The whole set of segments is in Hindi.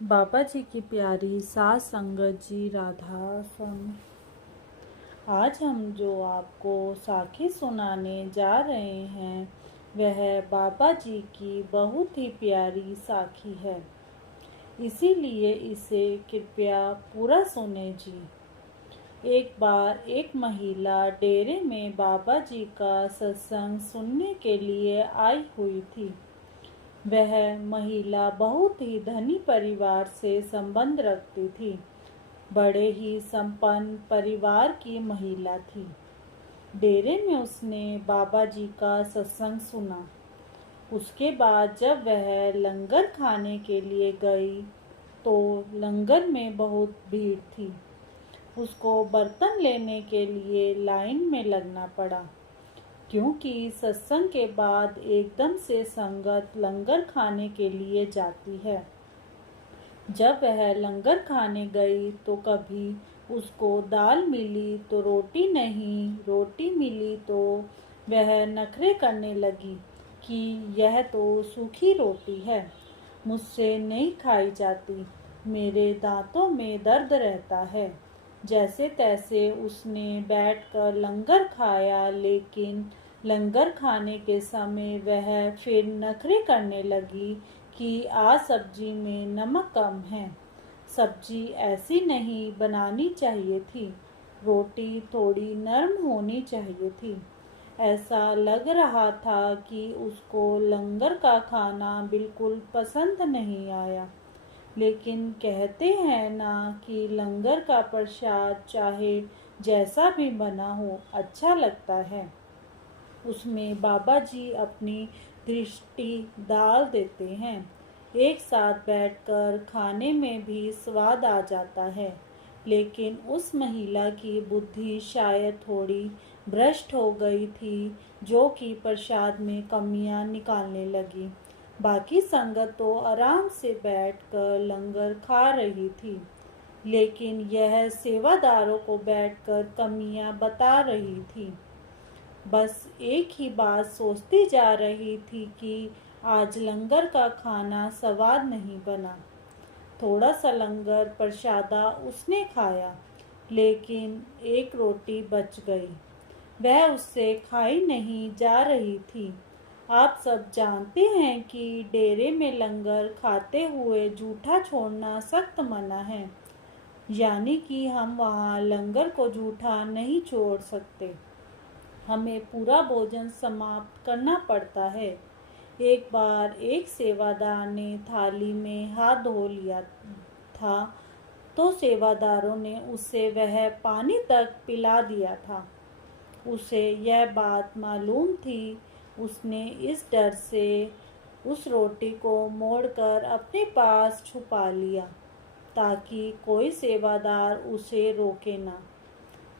बाबा जी की प्यारी सास संगत जी राधा संग। आज हम जो आपको साखी सुनाने जा रहे हैं वह बाबा जी की बहुत ही प्यारी साखी है, इसीलिए इसे कृपया पूरा सुने जी। एक बार एक महिला डेरे में बाबा जी का सत्संग सुनने के लिए आई हुई थी। वह महिला बहुत ही धनी परिवार से संबंध रखती थी। बड़े ही संपन्न परिवार की महिला थी। डेरे में उसने बाबा जी का सत्संग सुना। उसके बाद जब वह लंगर खाने के लिए गई तो लंगर में बहुत भीड़ थी। उसको बर्तन लेने के लिए लाइन में लगना पड़ा, क्योंकि सत्संग के बाद एकदम से संगत लंगर खाने के लिए जाती है। जब वह लंगर खाने गई तो कभी उसको दाल मिली तो रोटी नहीं, रोटी मिली तो वह नखरे करने लगी कि यह तो सूखी रोटी है, मुझसे नहीं खाई जाती, मेरे दांतों में दर्द रहता है। जैसे तैसे उसने बैठकर लंगर खाया, लेकिन लंगर खाने के समय वह फिर नखरे करने लगी कि आज सब्जी में नमक कम है, सब्जी ऐसी नहीं बनानी चाहिए थी, रोटी थोड़ी नरम होनी चाहिए थी। ऐसा लग रहा था कि उसको लंगर का खाना बिल्कुल पसंद नहीं आया। लेकिन कहते हैं ना कि लंगर का प्रसाद चाहे जैसा भी बना हो अच्छा लगता है। उसमें बाबा जी अपनी दृष्टि डाल देते हैं। एक साथ बैठकर खाने में भी स्वाद आ जाता है। लेकिन उस महिला की बुद्धि शायद थोड़ी भ्रष्ट हो गई थी, जो कि प्रसाद में कमियां निकालने लगी। बाकी संगत तो आराम से बैठकर लंगर खा रही थी, लेकिन यह सेवादारों को बैठकर कमियां बता रही थी। बस एक ही बात सोचती जा रही थी कि आज लंगर का खाना स्वाद नहीं बना। थोड़ा सा लंगर प्रसादा उसने खाया, लेकिन एक रोटी बच गई। वह उससे खाई नहीं जा रही थी। आप सब जानते हैं कि डेरे में लंगर खाते हुए जूठा छोड़ना सख्त मना है, यानी कि हम वहाँ लंगर को जूठा नहीं छोड़ सकते, हमें पूरा भोजन समाप्त करना पड़ता है। एक बार एक सेवादार ने थाली में हाथ धो लिया था, तो सेवादारों ने उसे वह पानी तक पिला दिया था। उसे यह बात मालूम थी। उसने इस डर से उस रोटी को मोड़कर अपने पास छुपा लिया, ताकि कोई सेवादार उसे रोके ना,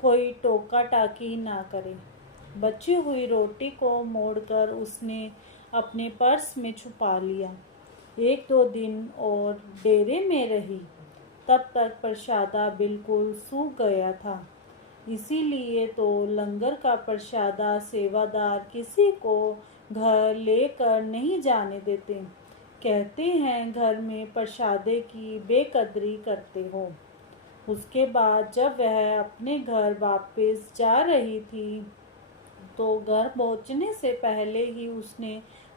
कोई टोका टाकी ना करे। बची हुई रोटी को मोड़कर उसने अपने पर्स में छुपा लिया। एक दो दिन और डेरे में रही, तब तक प्रसादा बिल्कुल सूख गया था। इसीलिए तो लंगर का प्रसादा सेवादार किसी को घर लेकर नहीं जाने देते। कहते हैं घर में प्रसादे की बेकदरी करते हो। उसके बाद जब वह अपने घर वापस जा रही थी तो घर पहुंचने से पहले ही उसने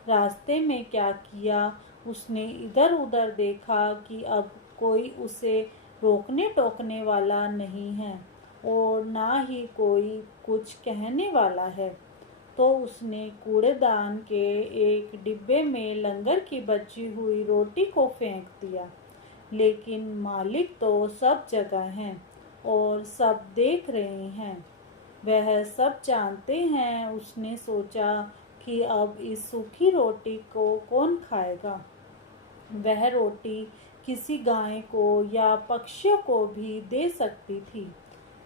रास्ते में क्या किया, उसने इधर उधर देखा कि अब कोई उसे रोकने टोकने वाला नहीं है और ना ही कोई कुछ कहने वाला है। तो उसने कूड़ेदान के एक डिब्बे में लंगर की बची हुई रोटी को फेंक दिया। लेकिन मालिक तो सब जगह हैं और सब देख रहे हैं, वह सब जानते हैं। उसने सोचा कि अब इस सूखी रोटी को कौन खाएगा। वह रोटी किसी गाय को या पक्षियों को भी दे सकती थी।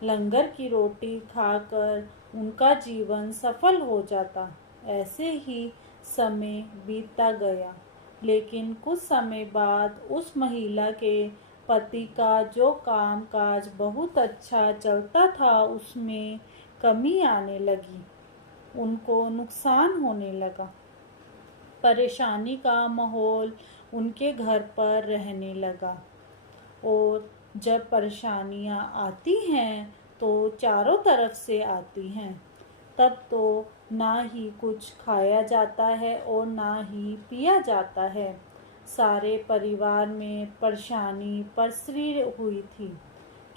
लंगर की रोटी खाकर उनका जीवन सफल हो जाता। ऐसे ही समय बीतता गया। लेकिन कुछ समय बाद उस महिला के पति का जो काम काज बहुत अच्छा चलता था, उसमें कमी आने लगी, उनको नुकसान होने लगा। परेशानी का माहौल उनके घर पर रहने लगा। और जब परेशानियां आती हैं तो चारों तरफ से आती हैं, तब तो ना ही कुछ खाया जाता है और ना ही पिया जाता है। सारे परिवार में परेशानी पसरी हुई थी।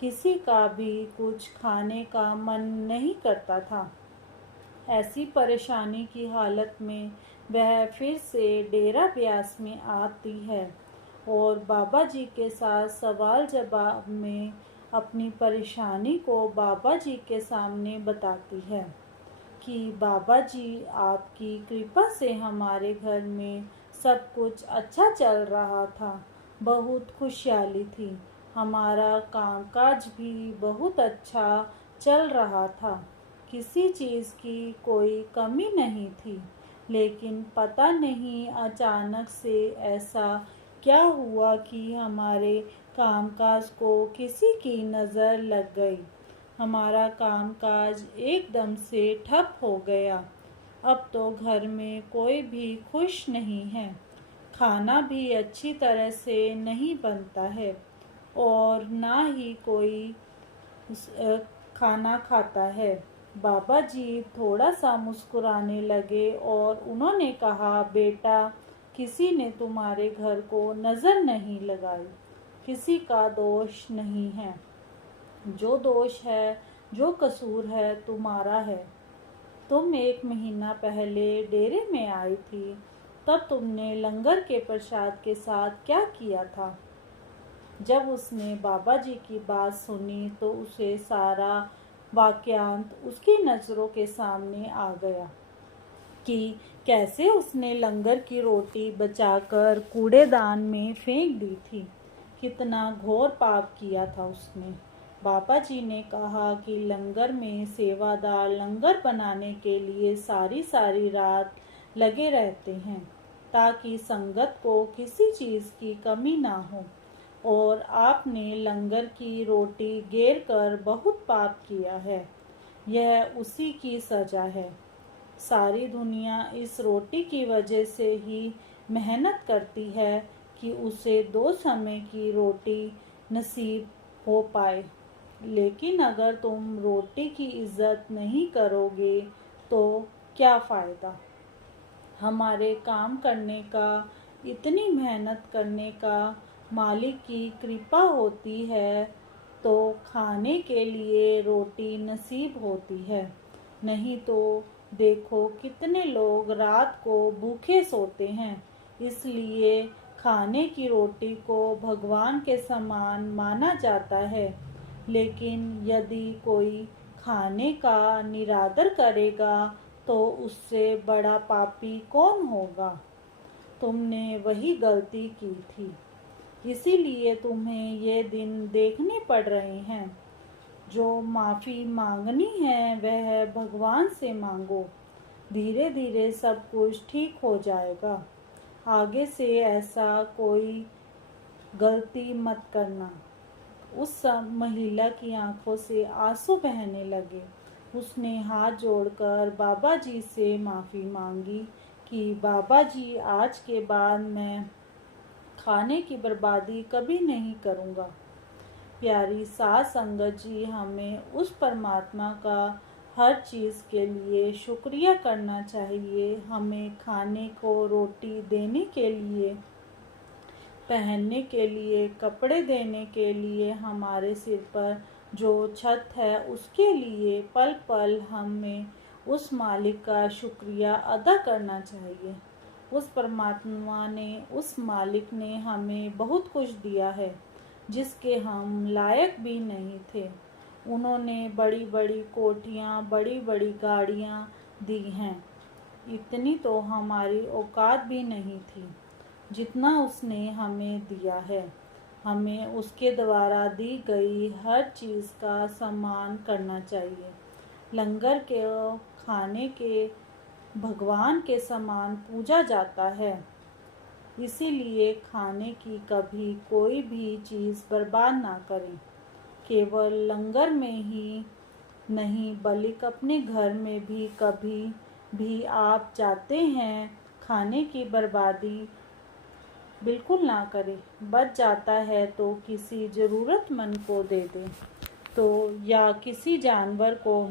किसी का भी कुछ खाने का मन नहीं करता था। ऐसी परेशानी की हालत में वह फिर से डेरा ब्यास में आती है और बाबा जी के साथ सवाल जवाब में अपनी परेशानी को बाबा जी के सामने बताती है कि बाबा जी, आपकी कृपा से हमारे घर में सब कुछ अच्छा चल रहा था, बहुत खुशहाली थी, हमारा कामकाज भी बहुत अच्छा चल रहा था, किसी चीज़ की कोई कमी नहीं थी। लेकिन पता नहीं अचानक से ऐसा क्या हुआ कि हमारे कामकाज को किसी की नज़र लग गई। हमारा कामकाज एकदम से ठप हो गया। अब तो घर में कोई भी खुश नहीं है, खाना भी अच्छी तरह से नहीं बनता है और ना ही कोई खाना खाता है। बाबा जी थोड़ा सा मुस्कुराने लगे और उन्होंने कहा, बेटा, किसी ने तुम्हारे घर को नज़र नहीं लगाई, किसी का दोष नहीं है। जो दोष है, जो कसूर है, तुम्हारा है। तुम 1 महीना पहले डेरे में आई थी, तब तुमने लंगर के प्रसाद के साथ क्या किया था? जब उसने बाबा जी की बात सुनी तो उसे सारा वाकयांत उसकी नज़रों के सामने आ गया कि कैसे उसने लंगर की रोटी बचाकर कूड़ेदान में फेंक दी थी। कितना घोर पाप किया था उसने। बाबा जी ने कहा कि लंगर में सेवादार लंगर बनाने के लिए सारी सारी रात लगे रहते हैं ताकि संगत को किसी चीज़ की कमी ना हो, और आपने लंगर की रोटी गिर कर बहुत पाप किया है। यह उसी की सजा है। सारी दुनिया इस रोटी की वजह से ही मेहनत करती है कि उसे 2 समय की रोटी नसीब हो पाए। लेकिन अगर तुम रोटी की इज्जत नहीं करोगे तो क्या फ़ायदा? हमारे काम करने का, इतनी मेहनत करने का मालिक की कृपा होती है तो खाने के लिए रोटी नसीब होती है। नहीं तो देखो कितने लोग रात को भूखे सोते हैं। इसलिए खाने की रोटी को भगवान के समान माना जाता है। लेकिन यदि कोई खाने का निरादर करेगा तो उससे बड़ा पापी कौन होगा? तुमने वही गलती की थी, इसीलिए तुम्हें ये दिन देखने पड़ रहे हैं। जो माफ़ी मांगनी है वह भगवान से मांगो। धीरे धीरे सब कुछ ठीक हो जाएगा। आगे से ऐसा कोई गलती मत करना। उस महिला की आंखों से आंसू बहने लगे। उसने हाथ जोड़कर बाबा जी से माफ़ी मांगी कि बाबा जी, आज के बाद मैं खाने की बर्बादी कभी नहीं करूँगा। प्यारी साध संगत जी, हमें उस परमात्मा का हर चीज़ के लिए शुक्रिया करना चाहिए। हमें खाने को रोटी देने के लिए, पहनने के लिए, कपड़े देने के लिए, हमारे सिर पर जो छत है उसके लिए पल पल हमें उस मालिक का शुक्रिया अदा करना चाहिए। उस परमात्मा ने, उस मालिक ने हमें बहुत कुछ दिया है जिसके हम लायक भी नहीं थे। उन्होंने बड़ी बड़ी कोठियाँ, बड़ी बड़ी गाड़ियाँ दी हैं। इतनी तो हमारी औकात भी नहीं थी जितना उसने हमें दिया है। हमें उसके द्वारा दी गई हर चीज़ का सम्मान करना चाहिए। लंगर के खाने के भगवान के समान पूजा जाता है। इसीलिए खाने की कभी कोई भी चीज़ बर्बाद ना करें। केवल लंगर में ही नहीं बल्कि अपने घर में भी कभी भी आप चाहते हैं खाने की बर्बादी बिल्कुल ना करें। बच जाता है तो किसी ज़रूरतमंद को दे दें, तो या किसी जानवर को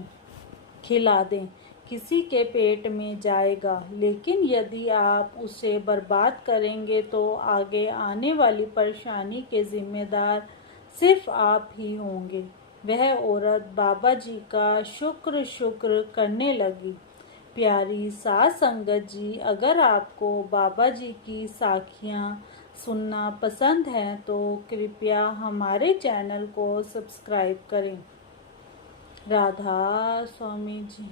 खिला दें, किसी के पेट में जाएगा। लेकिन यदि आप उसे बर्बाद करेंगे तो आगे आने वाली परेशानी के ज़िम्मेदार सिर्फ आप ही होंगे। वह औरत बाबा जी का शुक्र शुक्र करने लगी। प्यारी सास संगत जी, अगर आपको बाबा जी की साखियाँ सुनना पसंद है तो कृपया हमारे चैनल को सब्सक्राइब करें। राधा स्वामी जी।